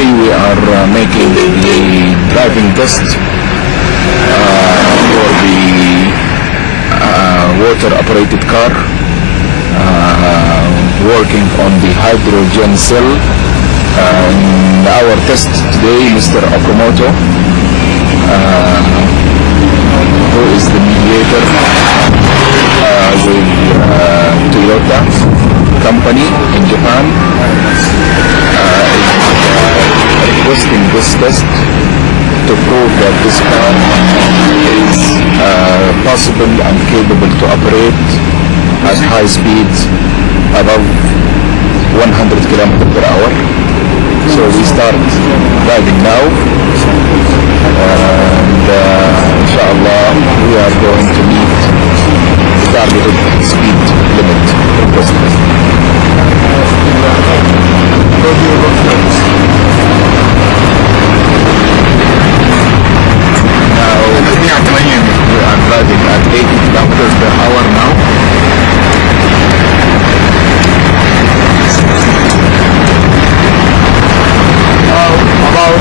today we are making the driving test for the water-operated car, working on the hydrogen cell. Our test today, Mr. Okamoto, who is the mediator with Toyota company in Japan, is requesting this test to prove that this car is possible and capable to operate at high speeds above 100 km per hour. So we start driving now, and inshallah we are going to meet the targeted speed limit requested. Now we are driving at 80 kilometers per hour now. About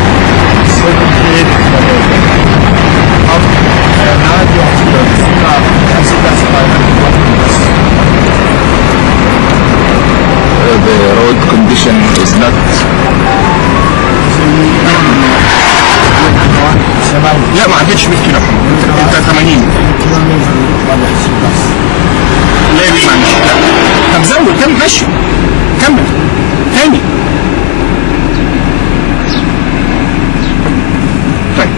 78 kilometers. Up now you have to stop. That's the road condition is not لا ما عدتش 100 كيلو انت 80 لا دي معلش طب زود كمل ماشي كمل تاني طيب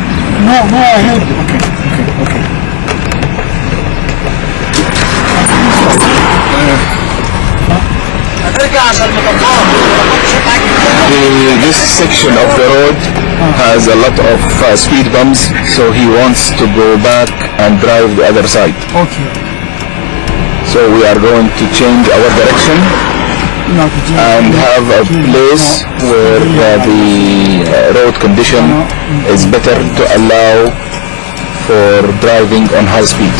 no ahead okay This section of the road has a lot of speed bumps, so he wants to go back and drive the other side. Okay. So we are going to change our direction and have a place where the road condition is better to allow for driving on high speed.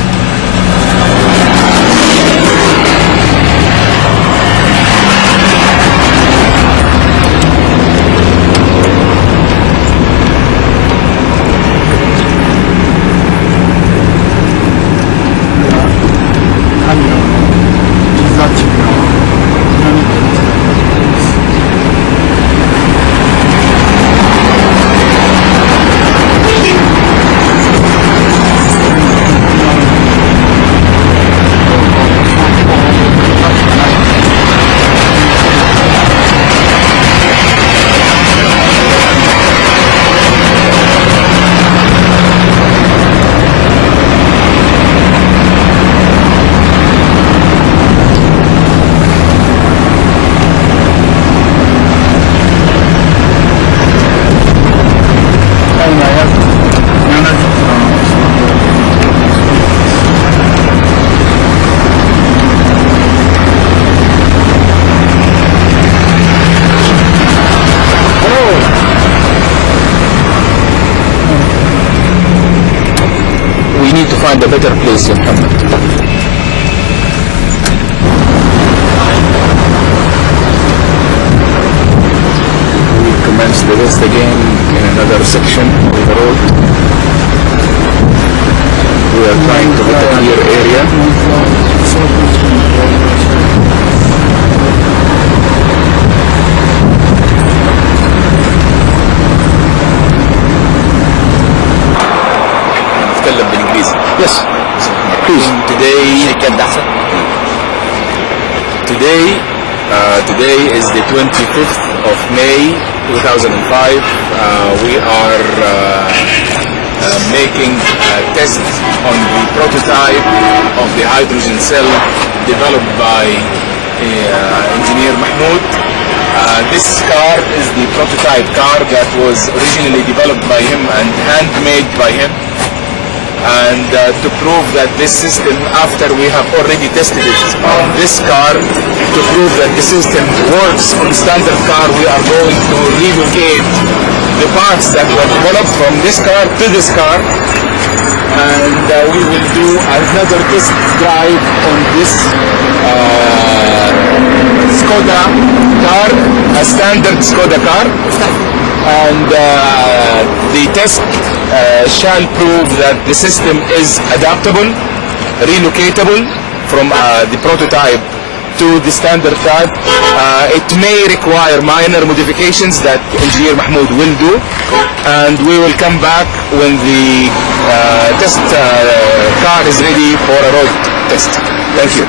Find a better place in Muhammad. We commence the test again in another section of the road. We are trying to get a clear area. نتكلم بالانجليزي. Yes. Please. Today is the 25th of May 2005. We are making a test on the prototype of the hydrogen cell developed by engineer Mahmoud. This car is the prototype car that was originally developed by him and handmade by him. And to prove that this system, after we have already tested it on this car, to prove that the system works on the standard car, we are going to relocate the parts that were developed from this car to this car, and we will do another test drive on this Skoda car, a standard Skoda car. and the test shall prove that the system is adaptable, relocatable from the prototype to the standard type. It may require minor modifications that Engineer Mahmoud will do, and we will come back when the test car is ready for a road test. Thank you.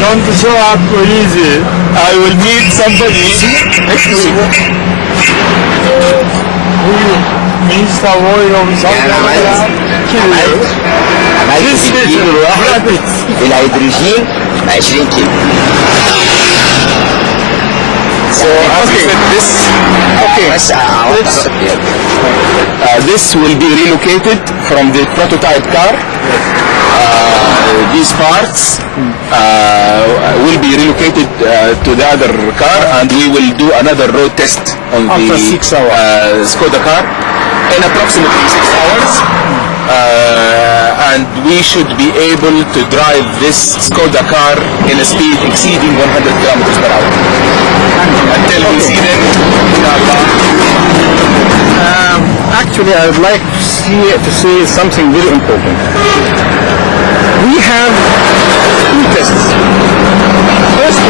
Don't show up easy. I will meet somebody next week. ميزة ويوم عملت في الكيلو الواحد بالهيدروجين 20 كيلو. So as we said, this will be relocated from the prototype car. These parts will be relocated to the other car, and we will do another road test on after the 6 hours. Skoda car in approximately 6 hours. And we should be able to drive this Skoda car in a speed exceeding 100 kilometers per hour until we see them. Actually, I would like to say something very important. We have two tests. First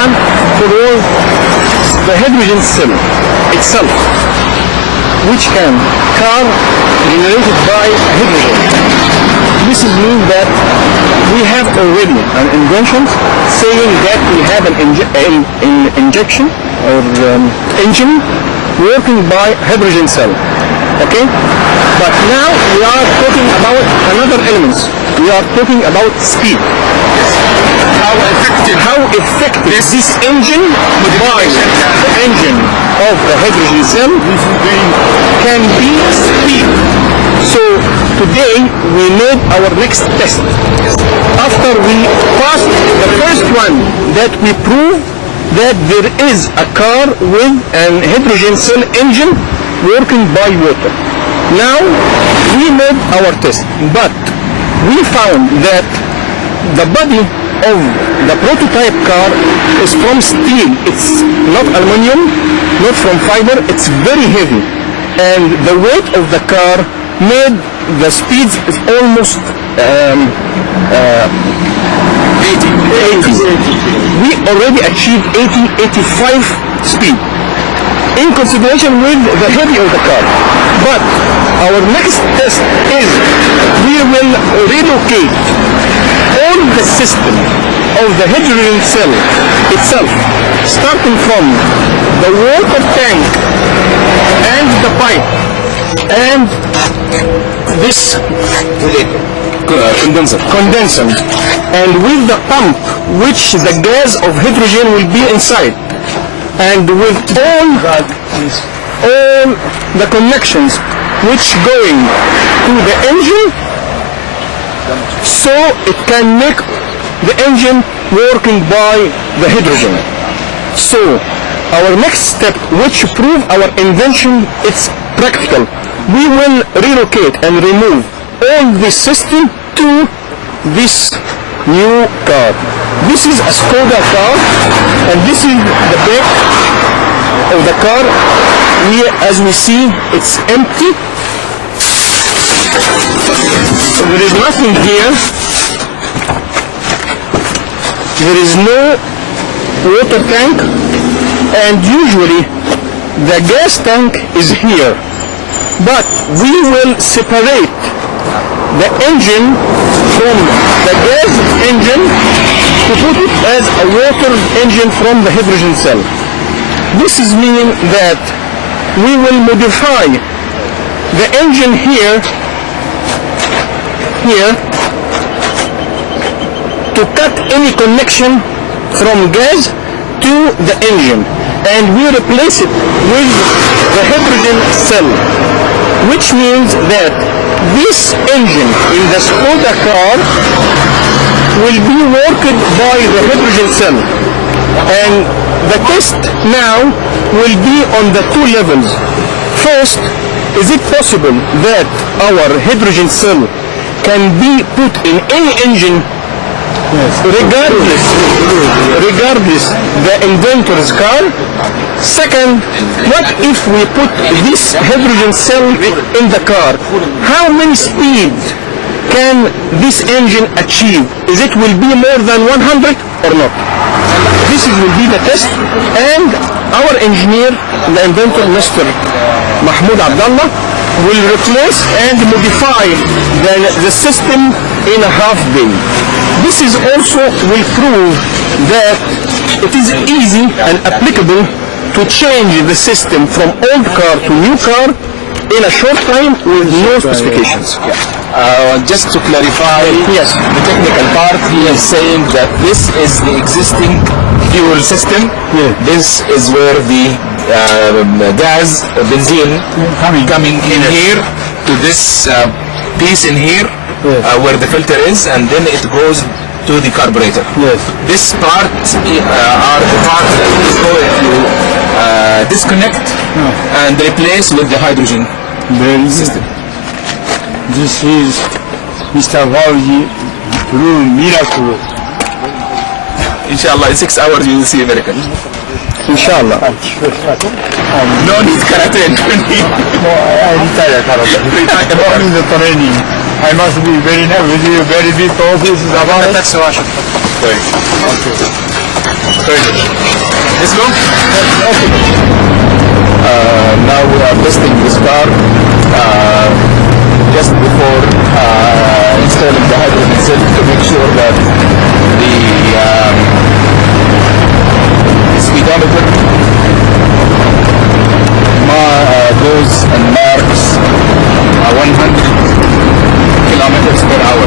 one for all the hydrogen cell itself, which can car generated by hydrogen. This means that we have already an invention saying that we have an injection or engine working by hydrogen cell. Okay? But now we are talking about another element. We are talking about speed. How effective this engine by the engine of the hydrogen cell can be speed. So today we made our next test. After we passed the first one, that we prove that there is a car with an hydrogen cell engine working by water. Now we made our test, but we found that the body of the prototype car is from steel. It's not aluminum, not from fiber. It's very heavy, and the weight of the car made the speeds is almost 80. We already achieved 85 speed in consideration with the heavy of the car. But our next test is we will relocate all the system of the hydrogen cell itself, starting from the water tank and the pipe and this condenser, and with the pump which the gas of hydrogen will be inside, and with all the connections which going to the engine, so it can make the engine working by the hydrogen. So our next step, which prove our invention, it's practical. We will relocate and remove all this system to this new car. This is a Skoda car, and this is the back of the car. As we see, it's empty. There is nothing here. There is no water tank, and usually the gas tank is here. But we will separate the engine from the gas engine to put it as a water engine from the hydrogen cell. This is meaning that we will modify the engine here to cut any connection from gas to the engine, and we replace it with the hydrogen cell, which means that this engine in the Skoda car will be worked by the hydrogen cell, and the test now will be on the two levels. First, is it possible that our hydrogen cell can be put in any engine regardless the inventor's car? Second, what if we put this hydrogen cell in the car? How many speed can this engine achieve? Is it will be more than 100 or not? This will be the test, and our engineer, the inventor, Mr. Mahmoud Abdullah, will replace and modify the system in a half day. This is also will prove that it is easy and applicable to change the system from old car to new car in a short time with no specifications. Just to clarify, Yes. the technical part, he is saying that this is the existing fuel system. Yeah. This is where the gas, benzene, coming in here to this piece in here, where the filter is, and then it goes to the carburetor. Yes. This part are the parts that is going to disconnect and replace with the hydrogen system. This is Mr. Vauji through miracle. Inshallah, in 6 hours you will see a miracle. Inshallah. No need karate. I retired from the training. I must be very nervous with you, very big offices about it. Let's go. Now we are testing this car just before installing the hydrogen cell to make sure that the speedometer goes and marks 100 kilometers per hour.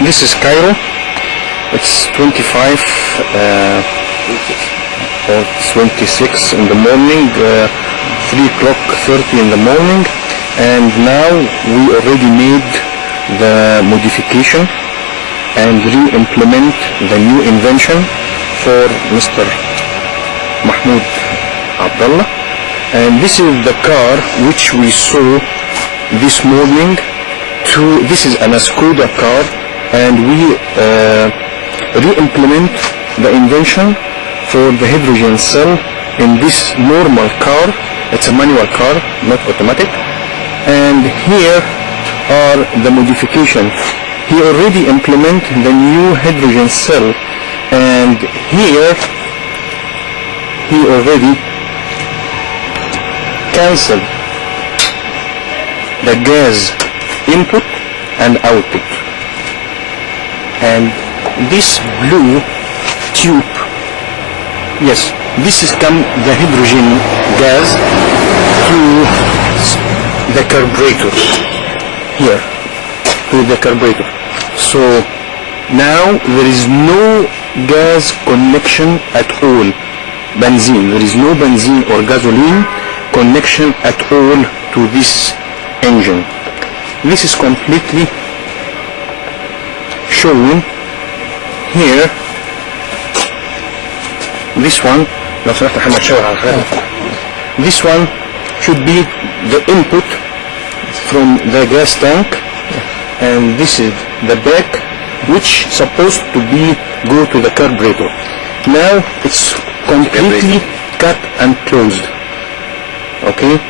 This is Cairo. It's 25 or 26 in the morning, 3:30 in the morning, and now we already made the modification and re-implement the new invention for Mr. Mahmoud Abdullah, and this is the car which we saw this morning. This is an Escoda car, and we re-implement the invention for the hydrogen cell in this normal car. It's a manual car, not automatic, and here are the modification. He already implement the new hydrogen cell, and here he already cancelled the gas input and output, and this blue tube, yes, this is come the hydrogen gas to the carburetor here, to the carburetor. So now there is no gas connection at all, benzene, there is no benzene or gasoline connection at all to this engine. This is completely shown here. This one, this one should be the input from the gas tank, and this is the back which supposed to be go to the carburetor. Now it's completely cut and closed. Okay?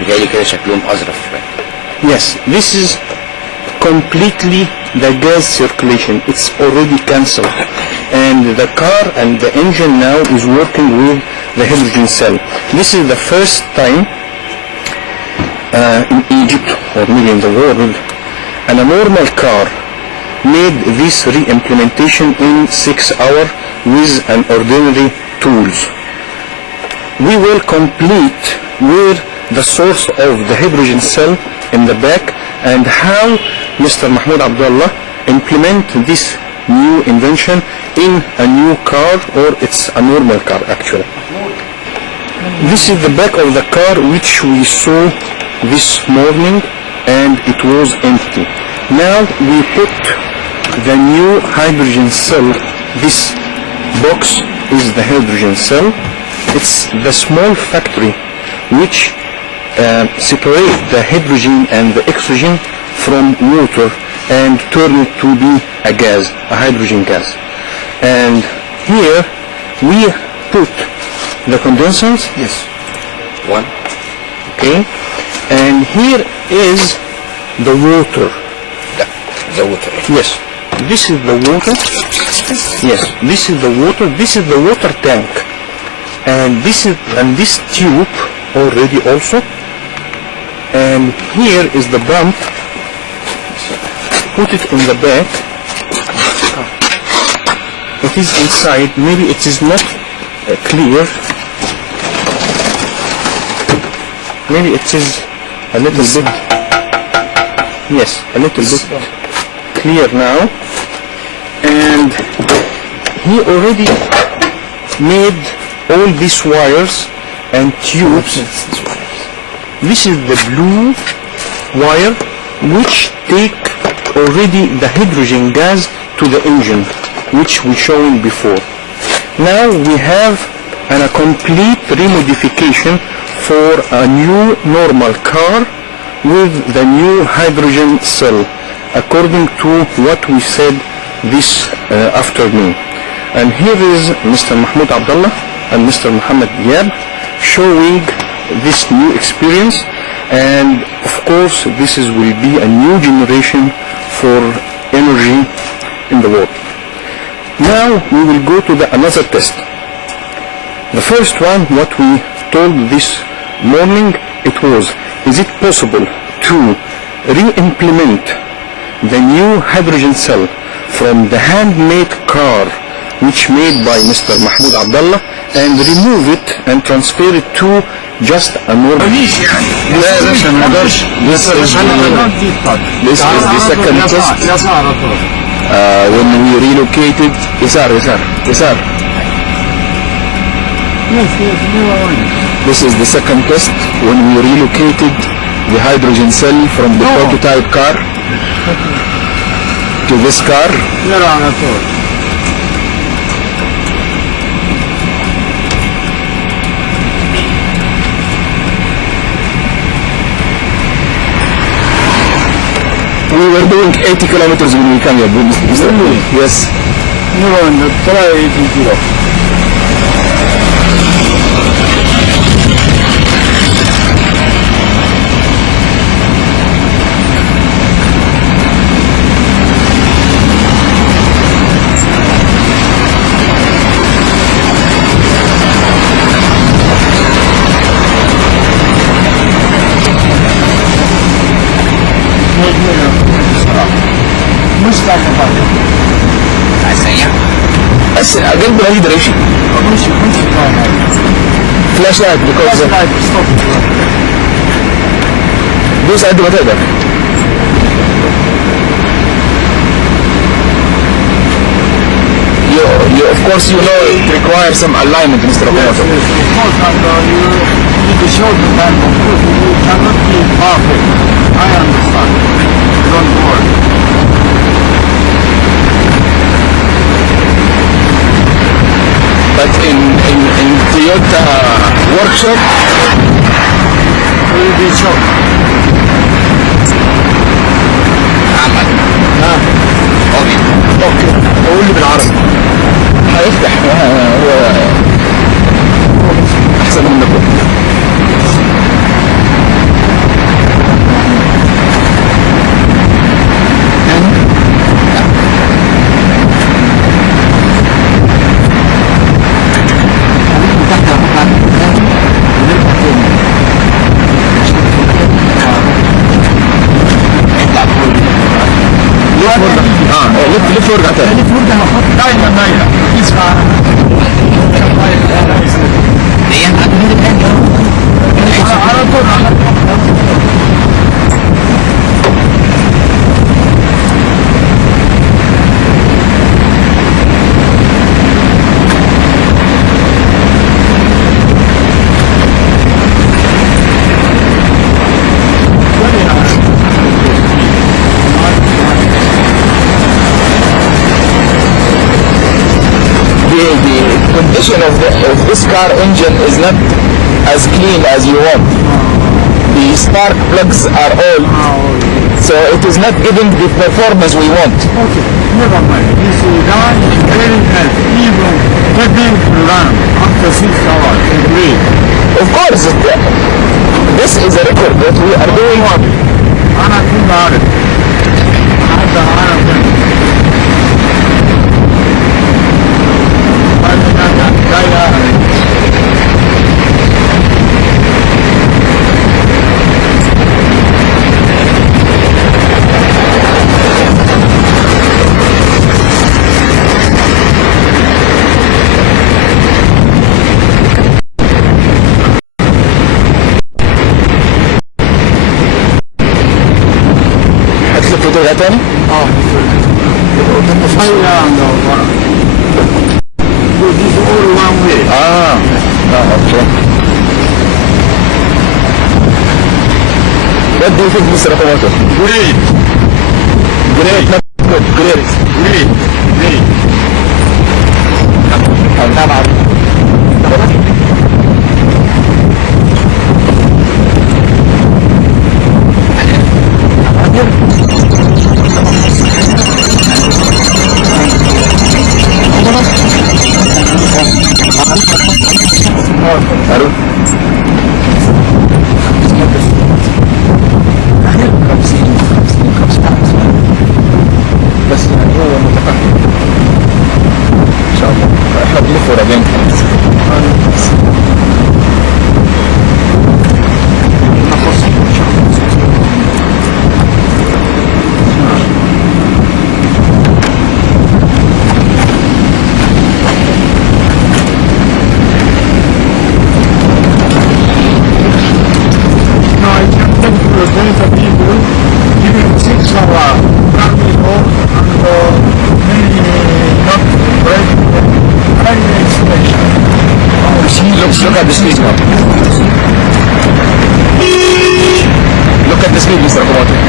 بيجي كده شكلهم أظرف شوية. Yes, this is completely the gas circulation. It's already cancelled, and the car and the engine now is working with the hydrogen cell. This is the first time in Egypt, or maybe in the world, and a normal car made this re-implementation in 6 hours with an ordinary tools. We will complete with the source of the hydrogen cell in the back, and how Mr. Mahmoud Abdullah implement this new invention in a new car, or it's a normal car actually. This is the back of the car which we saw this morning, and it was empty. Now we put the new hydrogen cell. This box is the hydrogen cell. It's the small factory which separate the hydrogen and the oxygen from water and turn it to be a gas, a hydrogen gas. And here we put the condensers. Yes. One. Okay. And here is the water. The water. Yes. This is the water. Yes. This is the water. This is the water tank. And this tube already also. And here is the pump. Put it in the back. It is inside. Maybe it is not clear. Maybe it is a little bit. Yes, a little bit clear now. And he already made all these wires and tubes. This is the blue wire which take already the hydrogen gas to the engine, which we shown before. Now we have a complete remodification for a new normal car with the new hydrogen cell, according to what we said this afternoon. And here is Mr. Mahmoud Abdullah and Mr. Muhammad Diab showing this new experience, and of course this will be a new generation for energy in the world. Now we will go to another test. The first one, what we told this morning, it was, is it possible to re-implement the new hydrogen cell from the handmade car which made by Mr. Mahmoud Abdullah and remove it and transfer it to just a normal. This is the second test when we relocated. يسار. This is the second test when we relocated the hydrogen cell from the prototype car to this car. We were doing 80 kilometers when we came here. Yes. Try 80 kilo. Again, the right direction. Flashlight, because دوس قد ما تقدر. You of course you know it requires some alignment, Mr. Okamoto. Of course, you need to show the man. Of course, you cannot be perfect. I understand. Don't worry. But in Toyota workshop, will be shown. اوكي قول لي بالعربي. هيفتح هو احسن منكم. لف وارجع تاني. دايما اسمع the condition of this car engine is not as clean as you want. The spark plugs are old, so it is not giving the performance we want. Okay, never mind. This gun is very nice. Even taking run after 6 hours. Great. Of course, this is a record that we are doing. أنا كنت عارف. هذا عارف. هتلف ترجع تاني؟ This is all one way. Okay. What do you think, Mr. Automotive? Great. Great, not good, great. Great. Great. أروح. بس يعني هو متقدم ان شاء الله. احنا بنلف ورا بين Look at the speed now. Look at the speed, Mr. Automotive.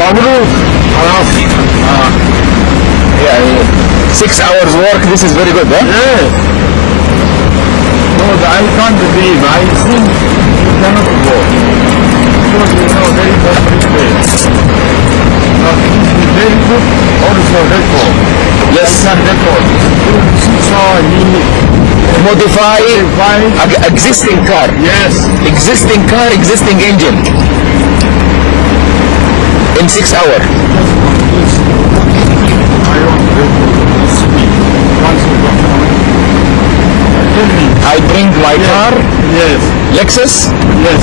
مبروك خلاص. يعني 6 hours work, this is very good, huh? Yeah. No, I can't believe. I think you cannot work. Because you know very good. But this is very good also record. Yes. I can record. 6 hours Modify existing car. Yes. Existing car, existing engine. In 6 hours. I want record speed. Once you go. Tell me. I bring my car, Yes. Lexus, Yes.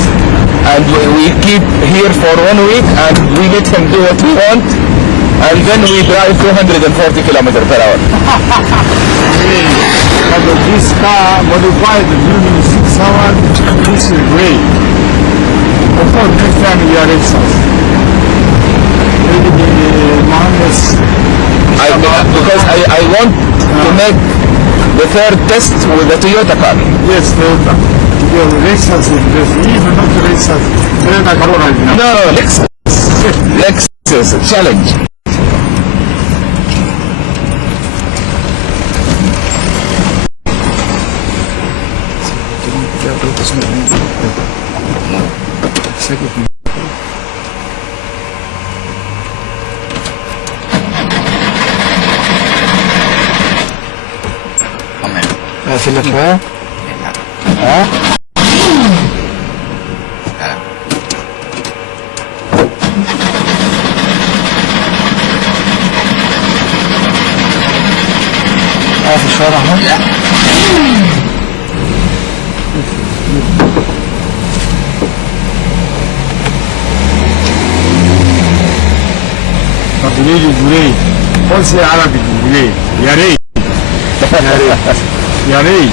and we keep here for 1 week and we let him do what we want, and then we drive 240 kilometers per hour. But this car modified during 6 hours, this is great. Of course, next time you are Lexus. Maybe Mohammed. Because I want to make the third test with the Toyota car. Yes, Toyota. Because Lexus is best. Even not Lexus, Toyota Corolla is not. No, Lexus. Lexus Challenge. في اللفة ها في الشارع اهو. طب ليه قول شيء عربي ليه يا ريت يا ريت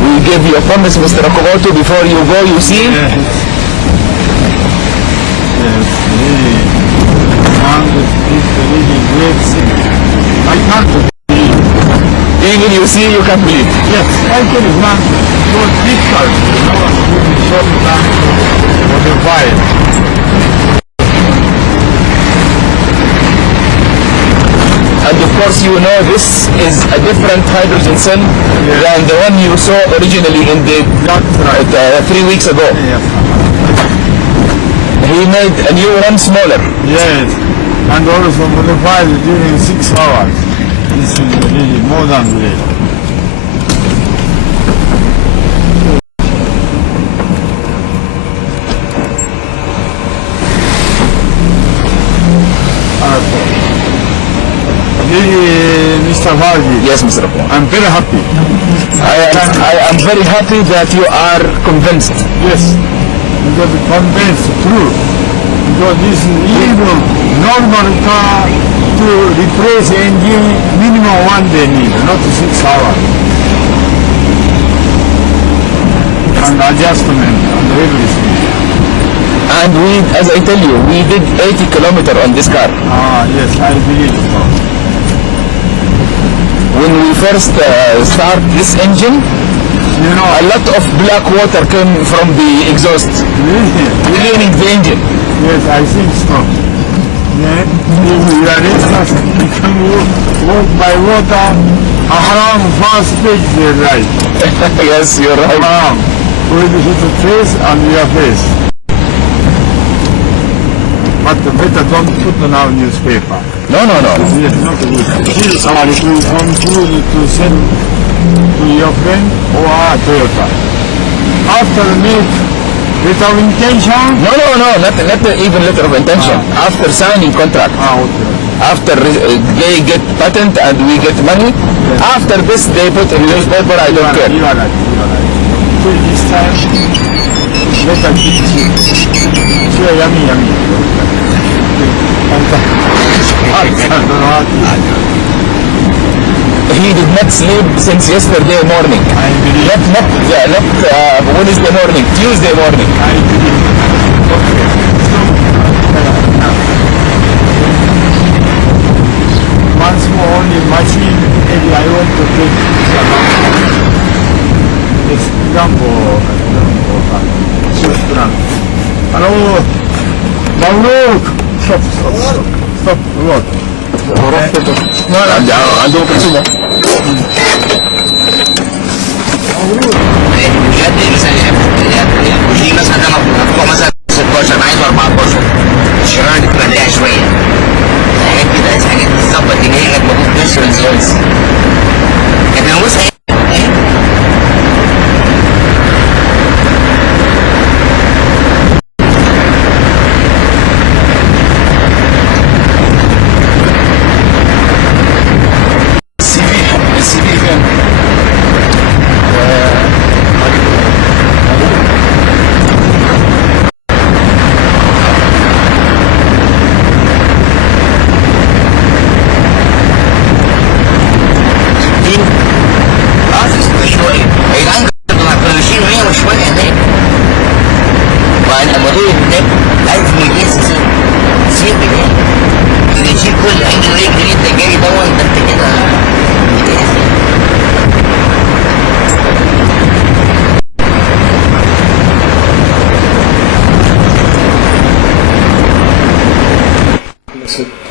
We give you a promise, Mr. Okamoto, before you go, you see? Yes, really. One is really great thing. I can't believe. Even you see, you can believe. Yes, I can man. It was difficult, you know, in short time for the fire. And of course, you know this is a different hydrogen cell than the one you saw originally in the 3 weeks ago. Yes. He made a new one smaller. Yes, and also modified during 6 hours. This is really more than great. Really, Mr. Vargi, Yes, Mr. Akbar. I'm very happy. I am very happy that you are convinced. Yes, because convinced, true. Because this is even normal car to replace engine minimum 1 day need, not 6 hours. And adjustment and everything. And we, as I tell you, we did 80 kilometers on this car. Yes, I believe so. When we first start this engine, You know, a lot of black water came from the exhaust, really, cleaning the engine. yes, I think so. Yeah, if you are interested, you can walk by water around first page there, right? Yes, you're right. Around, with his face and your face. But better don't put now newspaper. No, no, no. Yes, not good. Still somebody to conclude to send to your friend or Toyota. After make letter of intention. No, no, no, not even letter of intention. After signing contract, Okay. after they get patent and we get money, after this they put in newspaper, I don't care. You are right. You are right. So this time, let us keep it. Sure, yummy, yummy. He did not sleep since yesterday morning. I believe. Not Wednesday morning, Tuesday morning. I believe. Okay. Once more only machine, maybe I want to take this Gambo. Hello. Mabruk. Stop, stop, stop. Stop. What? عندهم كرسومة. بجد مثلا وفي مثلا ده مفتوح مثلا 16 انا عايزه 14 الشرايح دي تبقى ضيقه شويه حاجات كده عايز حاجات تظبط ان هي كانت موجوده في نفس الانسولانس لكن بص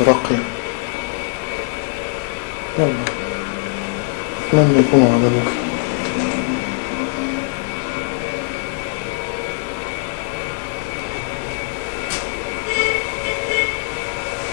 راقية. يلا أتمنى يكونوا عجبوك.